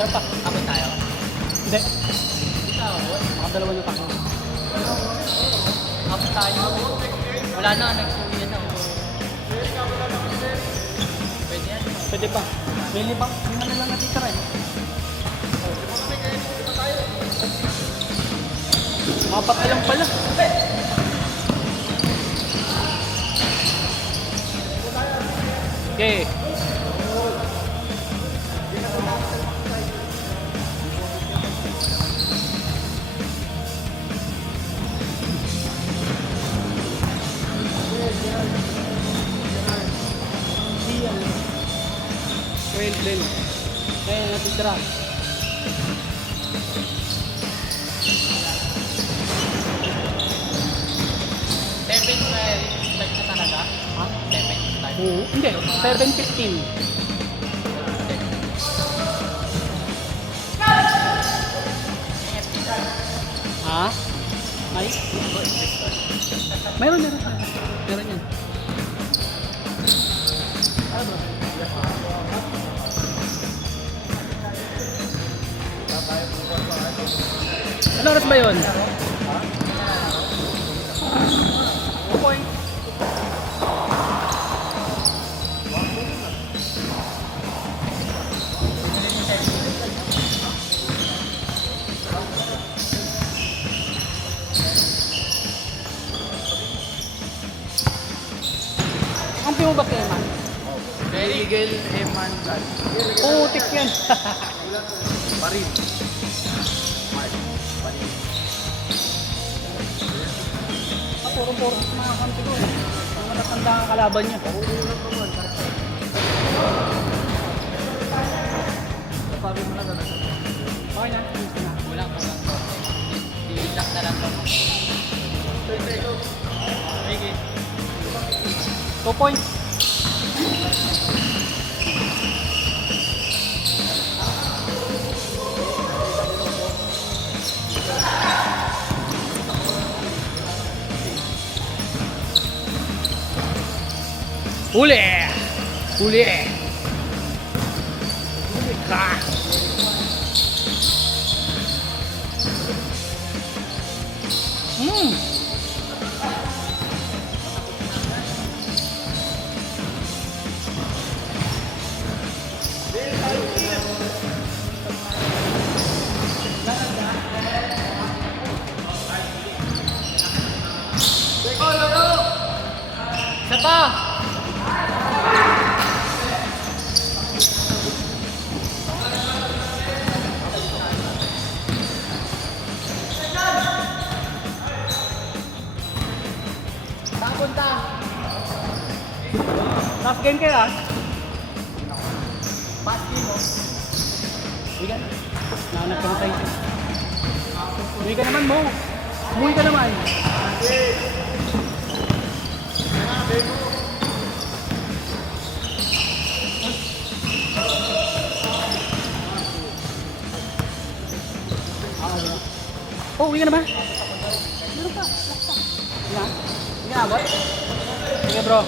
Meron pa. Kapit tayo. Hindi. Ikaw, Makadalawa yung takbo. kapit tayo. Wala na, nagsuwi na. Pwede yan. Pwede pa. May limang. Lima na lang natitira eh. Apat na lang pala. Okay. Well, then. Kaya natitira. Seven start na talaga? Ha? Seven start. Oo. Hindi. 7:15. Ha? Ay? Meron. Meron yan. Ano oras ba yun? Point. Ang mo ba kay Man? Miguel Eman Gal. Putik yan. Parin. Mark. Parin. Puro-puro sa mga kampi ko. Ang matatanda ang kalaban niya. Sabi mo na na. Okay na. Gusto na. Kulang. Dilak na lang ako. Sige. 2 points. Huli! Huli! Huli ka! Isa pa! Papunta! Last game kayo ah. Pass game mo. Uwi ka. Nahanap ka na tayo. Uwi ka naman mo. Umuwi ka naman. Oh, uwi ka na ba? Meron pa. Last pa. Wala? Hindi na abot? Sige bro.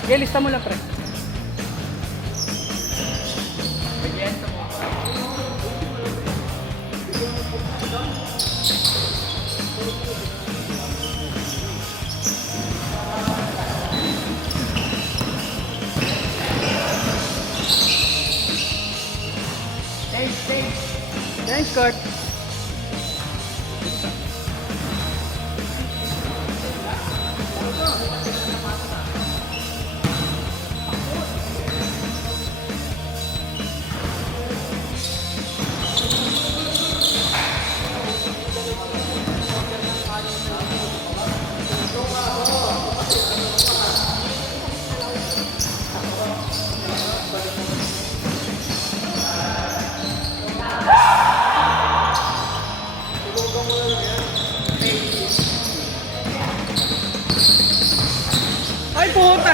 Sige, lista mo lang pre. Thanks, Kurt. Ay, puta!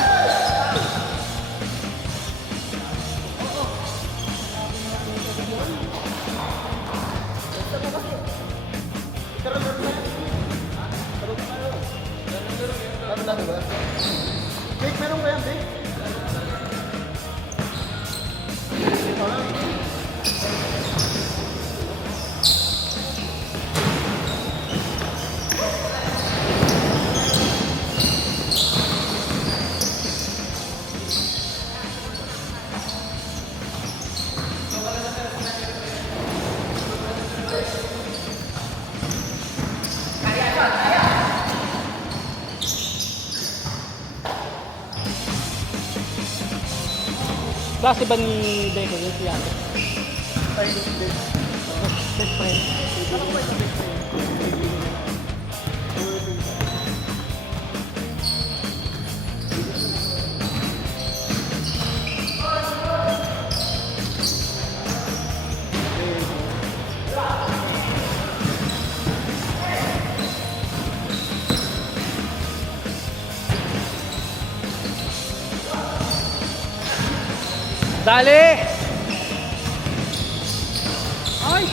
Klase ba ni Deco yung si Ate? Best friend. Ano ba ito best friend? Dali! Ay!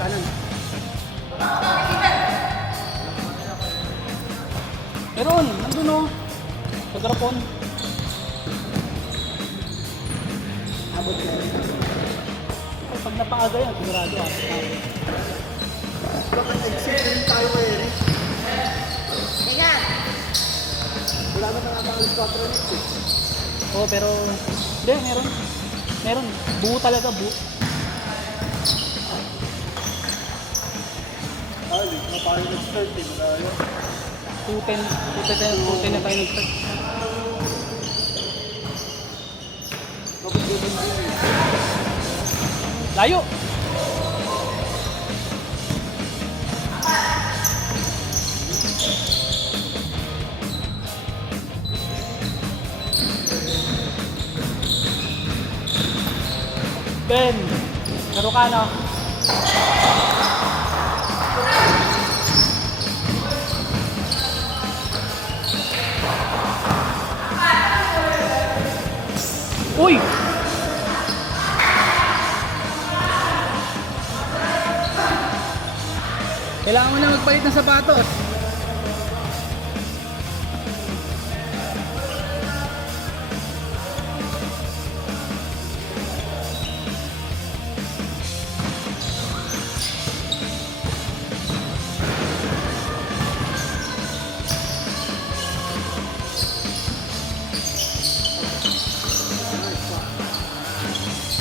Kanan. Meron, nandun o. Sa garapon. Abot na. Pag napaaga yan, sigurado ah. Bakit exit rin tayo eh? Wala na nakakalis 4 minutes eh. Oo, pero... Hindi, meron. Meron. Buo talaga, buo. Ay, na tayo nag-start eh. Malayo. 210 na tayo nag-start. Bakit ganun din eh? Layo! Ben! Laro ka na. Uy! Kailangan mo na magpalit ng sapatos.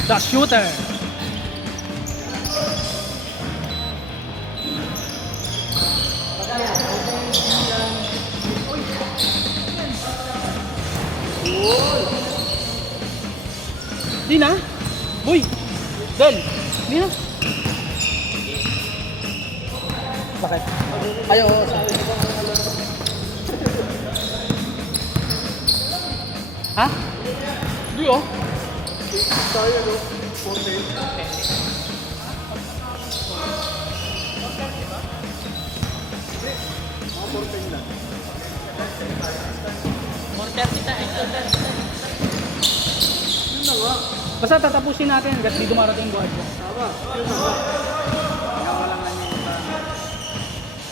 The shooter. Di na? Boy! Del! Di na? Bakit? Ayaw, ha? Di oh. Tayo no? 4 4 lang. 4:30 tayo. Yun na nga. Basta tatapusin natin hanggat di dumarating yung guard ko. Tama. Yun na nga. Nakawalan nga niya yung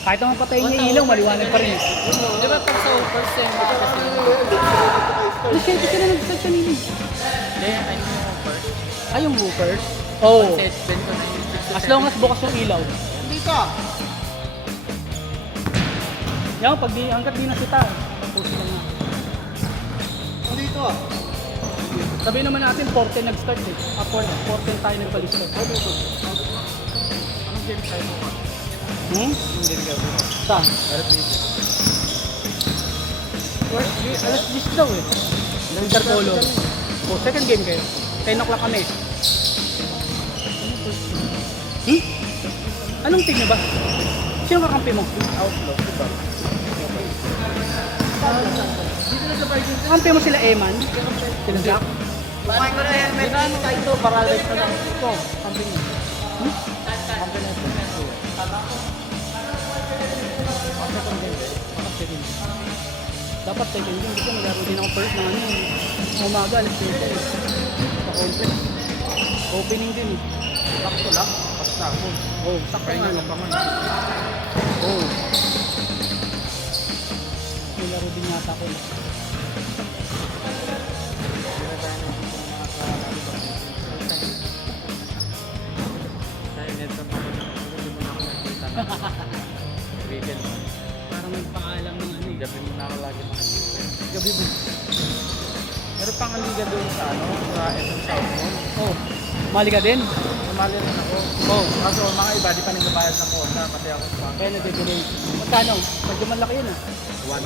Kahit naman patayin niya yung ilaw, maliwanag pa rin. Di ba pag sa first sem, kasi Kasi sila nag-start kanina. hindi, ano yung first? Ay, yung hoopers? Oo. Set, 20 ko na yung 6 to As long as bukas yung ilaw. Hindi ka. Yan, pag di, hanggat di nasita, tapusin lang na. Nandito ah. Sabihin naman natin, 14 nag-start eh. 14 tayo nagpalistart. Ano ito? Anong game tayo mo ka? Hmm? Anong game tayo mo ka? Saan? Alas 10. Alas 10 daw eh. Intercolor. O, second game kayo. 10 o'clock kami. Hmm? Anong team niyo ba? Sino kakampi mo? Outlaw. Diba? Dito na sa Virgin. Kakampi mo sila Eman? Sila Jack? Kumain ko na yan, may ano tayo ito, paralyze na lang. Ito, kakampi mo. Hmm? Kampi na ito. Second game. Baka second game. Dapat second game. Kasi maglaro din ako first na ano. Umaga, alas 7. Sa complex. Opening din eh. Sakto lang. Sakto. Oh, sakto Kaya nga nga lang. pa man. Oh. May laro din yata ko. Kaya neto pa ko na hindi mo na ako nakikita na. Weekend. Parang nagpaalam ng ano eh. Gabi mo na ako lagi makikita. Gabi mo. Meron pang liga doon sa ano, sa SM South Mall. Oh. Mali ka din? Sumali rin ako. Oh. Kaso mga iba, di pa nang nabayad ng quota, pati ako sa Kaya nag-delay. Magkano? Medyo malaki yun ah. 1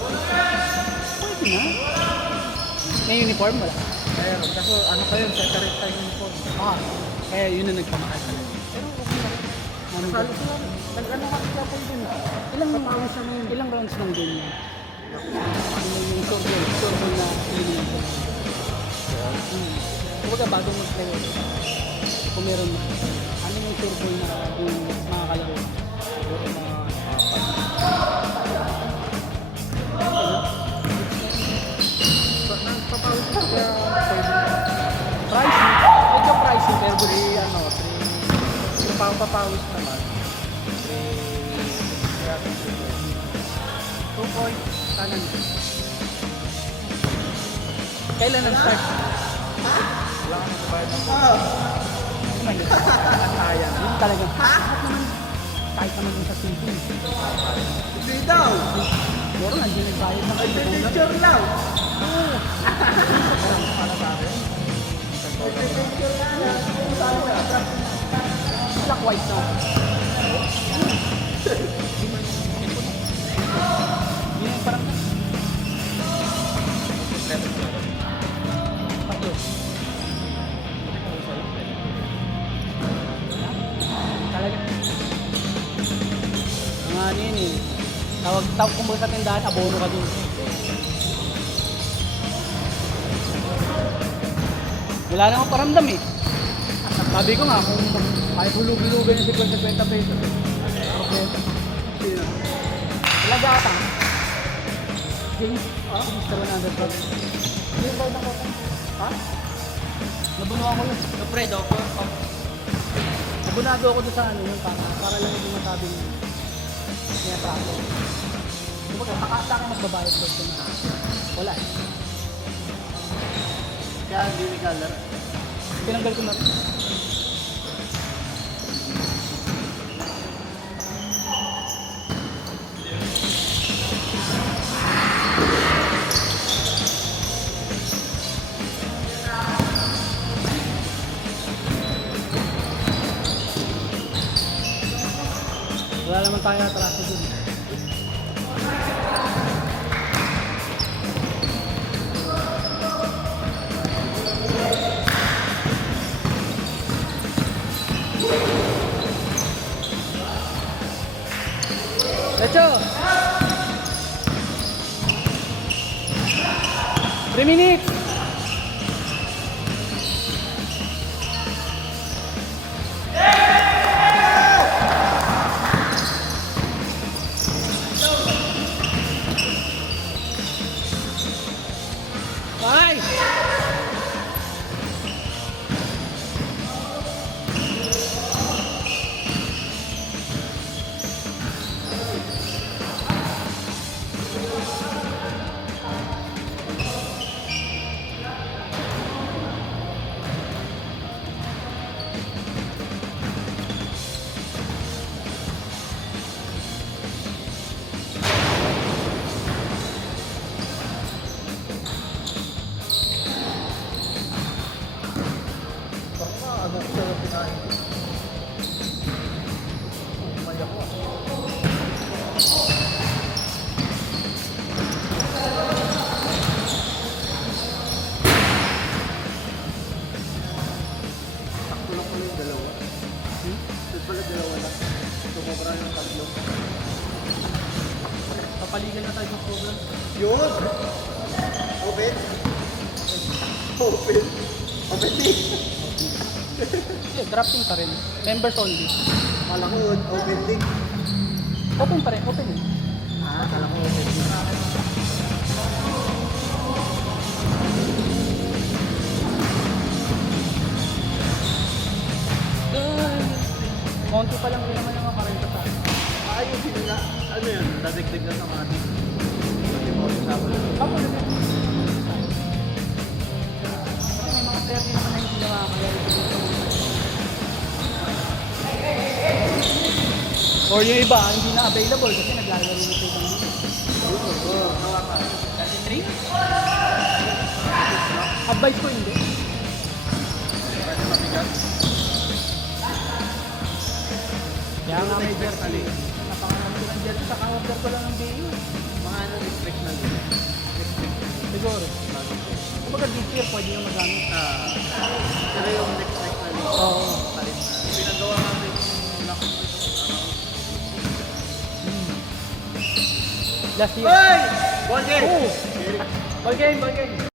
Pwede na. May uniform wala. Meron. Kaso ano kayo, separate time uniform. Ah. Kaya yun ang nagpamahal talaga. Pero okay lang. Ano ba? Salo sila. Nag-ano ka sila po din. Ilang rounds ng game yan? Yung turbo na elimination. Kumbaga bagong mag-play. Kung meron na. Ano yung turbo na yung mga kalaro? Siguro mga nagpapawis ka kaya Pricey. Medyo pricey pero good. 3 ano, 3 yung papapawis naman 2 points. Kanan. Kailan ang-start? wala kang nagbayad ng Ano man yun? sayang. Yun talaga. Lahat naman. Kahit naman yung sa TV. Hindi daw. Pero nandiyan nagbayad ng Ay, picture lang. Para sa akin Picture lang. Clockwise na. Yun yung parang tatlo. Talaga. Mga ano yun eh. Tawag kumbaga sa tindahan, abono ka dun. Wala na akong paramdam eh. Sabi ko nga, kung kahit hulug-hulugan yung 50 pesos. Okay. Sino? Wala gata. James? Ah? Mr. 100 pa. Hindi ba na ko? Ha? Nabuno ako yun. Napredo ako. Nabunado ako doon sa ano yung para lang hindi masabing may atraso. Kumbaga, sa akin mas babayad ko ito na. Wala eh. Kaya hindi ni color. Tinanggal ko na rin. Wala naman tayo atraso dun. Lecho! 3 minutes! Bye! Ano ko sa pinahin ko? Umaya ko. Sakto lang pala yung dalawa. Ito pala dalawa lang. Sumobra yung tatlo. Papaligan na tayo sa program. Yun! Open? Open? Open din! Drafting pa rin. Members only. Kala ko yun, open din. Open pa rin. Open eh. Kala ko open din. Mount mga 40 sa akin. Ayusin nila, ano yun, dadagdag na sa mga team. Hindi mo kasama na. Ako na din. Kasi may mga 30 naman na hindi na makakayari dito. Or yung iba, hindi na available kasi naglalaro na ito ibang dito. Kasi 3? Advice ko hindi. Pwede mabigat. Kaya nga may jersey. Napakarami ko ng jersey sa counter ko lang ng BU. Mga ano, restrict na din. Siguro. Kumbaga this year pwede yung magamit. Pero yung restrict na din. Oo. Palit na. Pinagawa natin yung lock mo ito. Last year. Hey! Ball game! Oh! Ball game, ball game.